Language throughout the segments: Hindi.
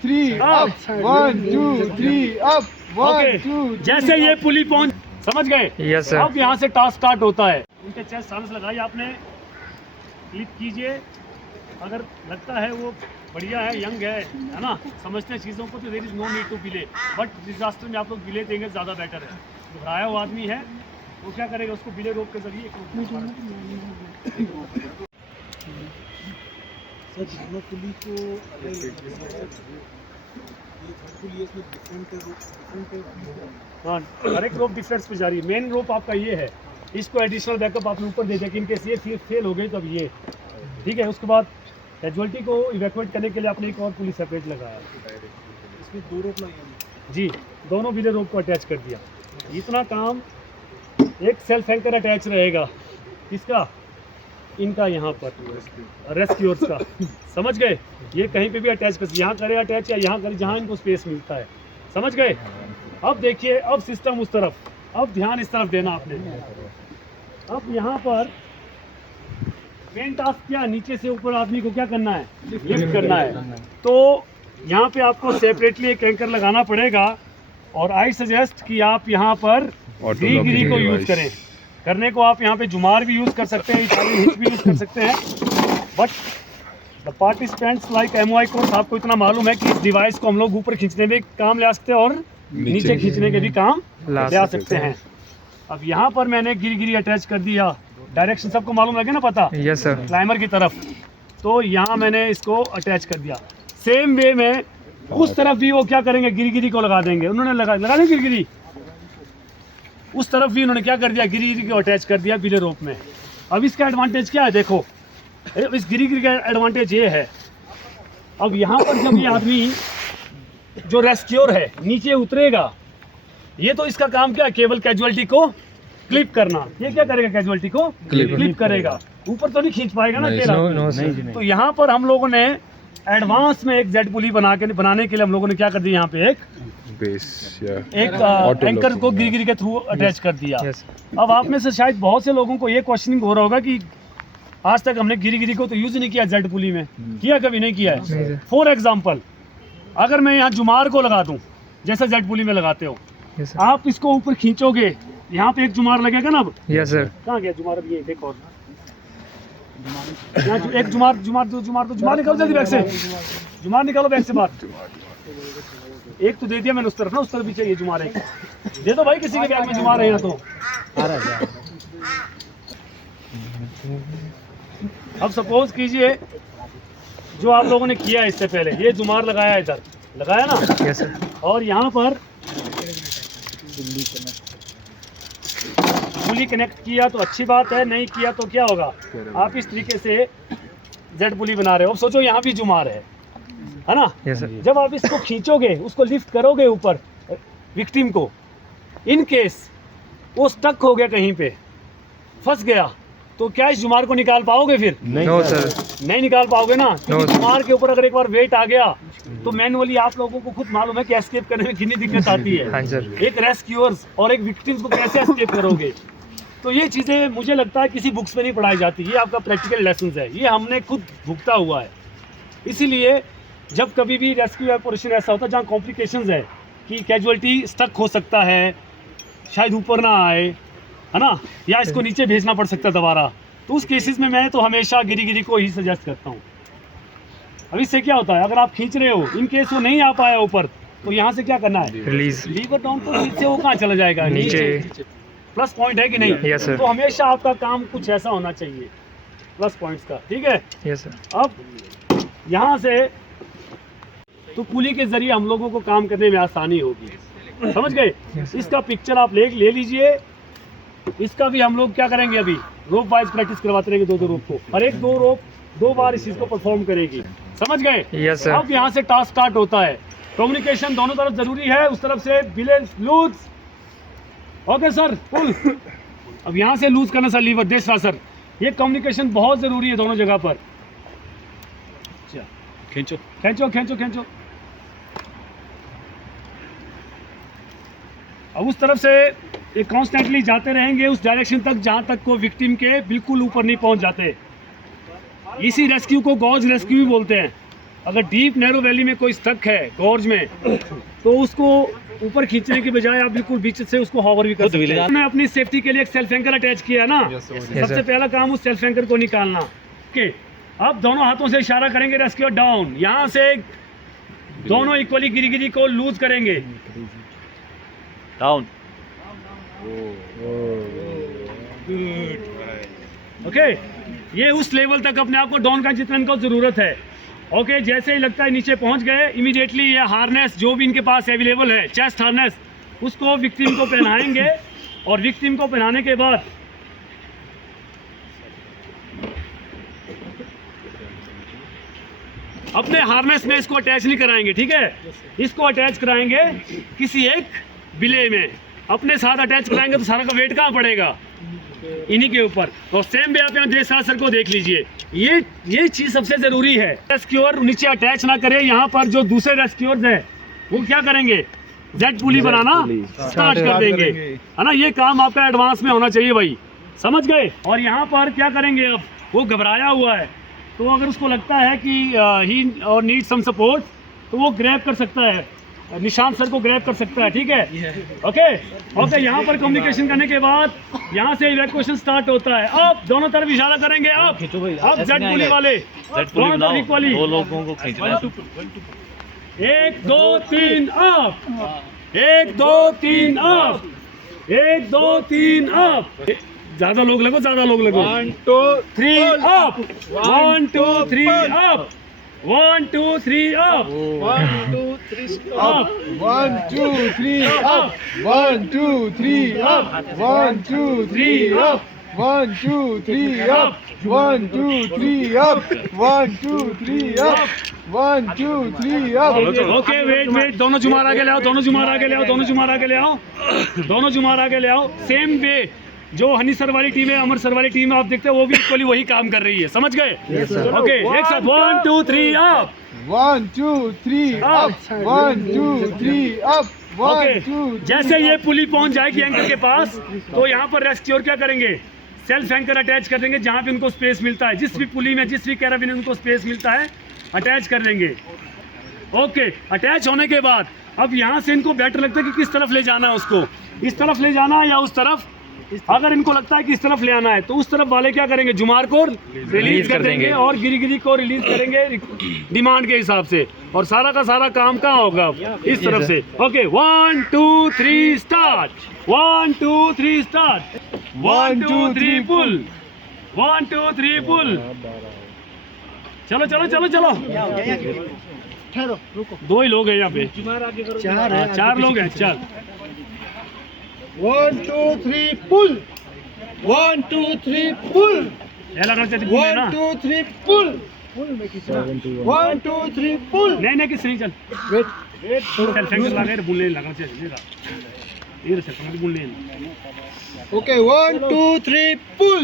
3 up 1 2 3 up 1 2 जैसे ये पुली पहुंच समझ गए। Yes sir. अब यहाँ से टास्क स्टार्ट होता है। उनके चेस्ट सांस लगाई आपने, क्लिक कीजिए। अगर लगता है वो बढ़िया है, यंग है ना, समझते हैं चीज़ों को, तो there is no need to delay. But disaster में आप लोग डिले देंगे ज़्यादा बेटर है। घबराया हुआ आदमी है वो क्या करेगा, उसको बिले रोक के जरिए हाँ, हर एक रोप डिफरेंस पे जा रही है। मेन रोप आपका ये है, इसको एडिशनल बैकअप आपने ऊपर दे दिया कि इनकेस ये फेल हो गई तब ये ठीक है। उसके बाद कैजुअलिटी को इवैक्यूएट करने के लिए आपने एक और पुलिस सेपरेट लगाया। इसमें 2 रोप लगाए जी, दोनों बिले रोप को अटैच कर दिया। इतना काम, एक सेल्फ एंकर अटैच रहेगा किसका, इनका यहाँ पर रेस्क्यूअर्स का, समझ गए। ये कहीं पे भी अटैच कर, यहाँ करे अटैच या यहाँ करे, जहाँ इनको स्पेस मिलता है, समझ गए। अब देखिए, अब सिस्टम उस तरफ, अब ध्यान इस तरफ देना आपने। अब यहाँ पर मेन टास्क क्या, नीचे से ऊपर आदमी को क्या करना है, लिफ्ट करना है। तो यहाँ पे आपको सेपरेटली एक एंकर लगाना पड़ेगा। और आई सजेस्ट कि आप यहाँ पर गिरी को यूज़ करें। करने को आप यहाँ पे जुमार भी यूज़ कर सकते हैं, इटालियन हिच भी यूज़ कर सकते हैं। But the participants like MOI course, आपको इतना मालूम है कि इस डिवाइस को हम लोग ऊपर खींचने में काम ले आ सकते हैं और नीचे खींचने के भी काम ले आ सकते हैं। अब यहाँ पर मैंने गिरी अटैच कर दिया। डायरेक्शन सबको मालूम लगे ना, पता? Yes sir. क्लाइंबर की तरफ। तो यहाँ मैंने इसको अटैच कर दिया। सेम वे में उस तरफ भी वो क्या करेंगे, गिरी को लगा देंगे। उन्होंने लगा दी गिरी। उस तरफ भी उन्होंने क्या कर दिया, गिरी को अटैच कर दिया बिले रोप में। अब इसका एडवांटेज क्या है, देखो इस गिरी का एडवांटेज ये है। अब यहाँ पर जब ये आदमी जो रेस्क्यूअर है नीचे उतरेगा, ये तो इसका काम क्या है, केवल कैजुअलिटी को क्लिप करना। ये क्या करेगा, कैजुअलिटी को क्लिप करेगा, ऊपर तो नहीं खींच पाएगा ना अकेला। तो यहाँ पर हम लोगों ने एडवांस में एक जेट पुली बनाने के लिए हम लोगों ने क्या कर दिया, यहाँ पे एक एंकर को गिरी के थ्रू अटैच कर दिया। अब आप में से शायद बहुत से लोगों को ये क्वेश्चनिंग हो रहा होगा कि आज तक हमने गिरी को तो यूज नहीं किया जेट पुली में, किया कभी नहीं किया है। फॉर एग्जाम्पल, अगर मैं यहाँ जुमार को लगा दूं जैसे जेट पुली में लगाते हो, आप इसको ऊपर खींचोगे, यहाँ पे एक जुमार लगेगा ना। अब यस सर। कहाँ गया जुमार, अब ये देखो, यहाँ एक जुमार निकालो जल्दी बैग से, जुमार निकालो बैग से बाहर। एक तो दे दिया मैंने उस तरफ ना, उस तरफ भी चाहिए जुमार, एक दे दो भाई, किसी के बैग में जुमार है यहाँ तो। अब सपोज कीजिए जो आप लोगों ने किया इससे पहले, ये जुमार लगाया, इधर लगाया ना। Yes sir. और यहाँ पर पुली कनेक्ट किया तो अच्छी बात है, नहीं किया तो क्या होगा, आप इस तरीके से जेट पुली बना रहे हो। अब सोचो यहाँ भी जुमार है ना। Yes sir. जब आप इसको खींचोगे, उसको लिफ्ट करोगे ऊपर विक्टिम को, इन केस वो स्टक हो गया, कहीं पे फंस गया, तो क्या इस जुमार को निकाल पाओगे फिर? नो सर, नहीं निकाल पाओगे ना, क्योंकि जुमार के ऊपर अगर एक बार वेट आ गया तो मैनुअली आप लोगों को खुद मालूम है कि एस्केप करने में कितनी दिक्कत आती है। हाँ सर। एक रेस्क्यूअर्स और एक विक्टिम्स को कैसे एस्केप करोगे? तो ये चीज़ें मुझे लगता है किसी बुक्स में नहीं पढ़ाई जाती, ये आपका प्रैक्टिकल लेसन है, ये हमने खुद भुगता हुआ है। इसीलिए जब कभी भी रेस्क्यू ऑपरेशन ऐसा होता है जहाँ कॉम्प्लिकेशंस है कि कैजुअलिटी स्टक हो सकता है, शायद ऊपर ना आए, है ना, या इसको नीचे भेजना पड़ सकता है दोबारा, तो उस केसेस में मैं तो हमेशा गिरी को ही सजेस्ट करता हूँ। अब इससे क्या होता है, अगर आप खींच रहे हो, इन केस वो नहीं आ पाया ऊपर, तो यहाँ से क्या करना है, रिलीज, लीवर डाउन, तो नीचे वो कहाँ चला जाएगा, नीचे। प्लस पॉइंट है कि नहीं? Yes sir. तो हमेशा आपका काम कुछ ऐसा होना चाहिए प्लस पॉइंट्स का, ठीक है। Yes sir. अब यहाँ से तो पुली के जरिए हम लोगों को काम करने में आसानी होगी, समझ गए। इसका पिक्चर आप ले लीजिए। इसका भी हम लोग क्या करेंगे, अभी रोप वाइज प्रैक्टिस करवाते रहेंगे, दो रोप को, और एक 2 रोप 2 बार इस चीज को परफॉर्म करेगी, समझ गए। Yes sir. अब यहाँ से टास्क स्टार्ट होता है। कम्युनिकेशन दोनों तरफ जरूरी है, उस तरफ से बिले लूज, ओके सर, पुल। अब यहाँ से लूज करना सर, लीवर देश सर, ये कम्युनिकेशन बहुत जरूरी है दोनों जगह पर। खींचो खींचो खींचो खींचो। अब उस तरफ से ये कॉन्स्टेंटली जाते रहेंगे उस डायरेक्शन तक जहाँ तक को विक्टिम के बिल्कुल ऊपर नहीं पहुँच जाते। इसी रेस्क्यू को गॉज रेस्क्यू भी बोलते हैं। अगर डीप नैरो वैली में कोई स्टक है गॉर्ज में, तो उसको ऊपर खींचने के बजाय आप बिल्कुल बीच से उसको हॉवर भी कर सकते हैं। हमने अपनी सेफ्टी के लिए एक सेल्फ एंकर अटैच किया है ना, सबसे पहला काम उस सेल्फ एंकर को निकालना। ओके, अब दोनों हाथों से इशारा करेंगे रेस्क्यू डाउन। यहाँ से दोनों इक्वली गिरी को लूज करेंगे डाउन। ओके, ये उस लेवल तक अपने आप को डाउन का जितना इनको जरूरत है। ओके, जैसे ही लगता है नीचे पहुंच गए, इमीडिएटली ये हार्नेस जो भी इनके पास अवेलेबल है, चेस्ट हार्नेस, उसको विक्टिम को पहनाएंगे। और विक्टिम को पहनाने के बाद अपने हार्नेस में इसको अटैच नहीं कराएंगे, ठीक है, इसको अटैच कराएंगे किसी एक बिले में। अपने साथ अटैच कराएंगे तो सारा का वेट कहाँ पड़ेगा, इन्हीं के ऊपर। और सेम भी आप यहाँ देसार सर को देख लीजिए, ये चीज सबसे जरूरी है। रेस्क्यूअर नीचे अटैच ना करे। यहाँ पर जो दूसरे रेस्क्यूअर्स है वो क्या करेंगे, जेट पुली बनाना स्टार्ट कर देंगे, है ना। ये काम आपका एडवांस में होना चाहिए भाई, समझ गए। और यहाँ पर क्या करेंगे, अब वो घबराया हुआ है, तो अगर उसको लगता है कि ही और नीड सम सपोर्ट, तो वो ग्रैब कर सकता है, निशांत सर को ग्रैब कर सकता है, ठीक है। ओके, यहाँ पर कम्युनिकेशन करने के बाद यहाँ से इवैक्यूएशन स्टार्ट होता है। अब दोनों तरफ इशारा करेंगे, अब जेट पुली वाले दोनों तरफ इक्वली, 1 2 3 अप, 1 2 3 अप, 1 2 3 अप। ज्यादा लोग लगो, 1 2 3 up, 1 2 3 up, 1 2 3 up, 1 2 3 up, 1 2 3 up, 1 2 3 up, 1 2 3 up, 1 2 3 up, 1 2 3 up, 1 2 3 up, 1 2 3 up। Okay, wait, दोनों जुमार आगे ले आओ, दोनों जुमार आगे ले आओ, दोनों जुमार आगे ले आओ, दोनों जुमार आगे ले आओ। सेम वे जो हनी सर वाली टीम है, अमर सर वाली टीम है, आप देखते हैं वो भी इक्वली वही काम कर रही है, समझ गए। ओके, एक साथ 1 2 3 अप, 1 2 3 up, 1 2 3 up, 1 2। जैसे ये पुली पहुंच जाएगी एंकर के पास, तो यहाँ पर रेस्क्यूअर क्या करेंगे, सेल्फ एंकर अटैच कर देंगे जहाँ पे उनको स्पेस मिलता है। जिस भी पुली में, जिस भी कैराबिन में उनको स्पेस मिलता है, अटैच कर देंगे। ओके, अटैच होने के बाद अब यहाँ से इनको बेटर लगता है कि किस तरफ ले जाना है, उसको इस तरफ ले जाना है या उस तरफ। अगर इनको लगता है कि इस तरफ ले आना है, तो उस तरफ वाले क्या करेंगे, जुमार को रिलीज कर देंगे और गिरी को रिलीज करेंगे डिमांड के हिसाब से। और सारा का सारा काम कहाँ होगा, इस तरफ से। ओके, 1 2 3 स्टार्ट, 1 2 3 स्टार्ट, 1 2 3 पुल, 1 2 3 पुल। चलो चलो चलो चलो, दो ही लोग हैं यहाँ पे, 4 लोग हैं, चल 1 2 3 pull, 1 2 3 pull, 1 2 3 pull, 1 2 3 pull। नहीं किसी नहीं, चल वेट, सेल्फ एंकर लगा रे, बुलने लगा, चल ये self anchor बुलने। Okay, 1 2 3 pull,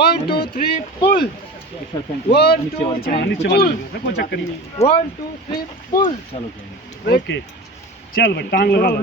1 2 3 pull, 1 2 3 नीचे pull, वाले कोई चक्कर नहीं। 1 2 3 pull। ओके, चल भाई टांग लगा लो।